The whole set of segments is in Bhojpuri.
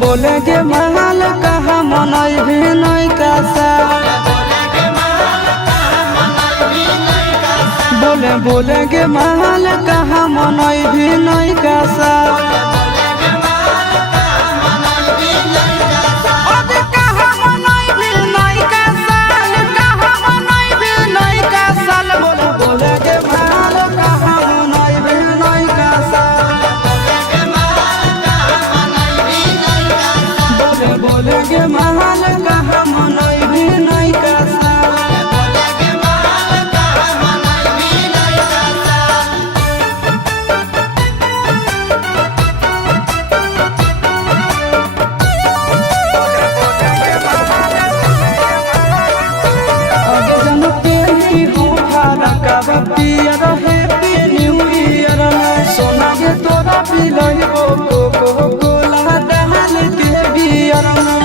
बोले के महल कहा मनई भी नहीं कासा बोले के महल कहा मनई भी नहीं कासा बोले के महल कहा मनई भी नहीं कासा आगे जन के ही हो खाना का पिया रहे न्यू ईयर में सोना के तोरा पिलई हो को कोला डाल के बियर में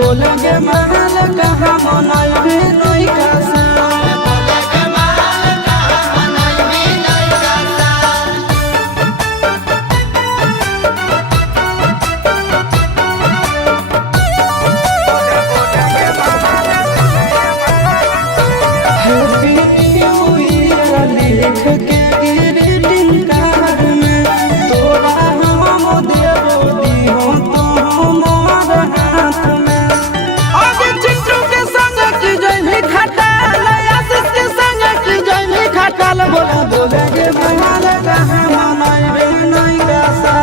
बोले के महल कहा मनई भी नहीं कासा हैप्पी न्यू ईयर लिख के ग्रीटिंग कार्ड में तोरा हम देबो दिहो तो हमार हाथ में आगे चिंटू के संग की जइमी खटाल आशीष के संग की जइमी खटाल बोले के महल कहा मनई भी नहीं कासा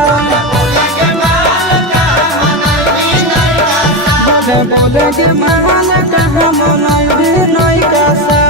बोले के महल कहा मनई भी नहीं कासा।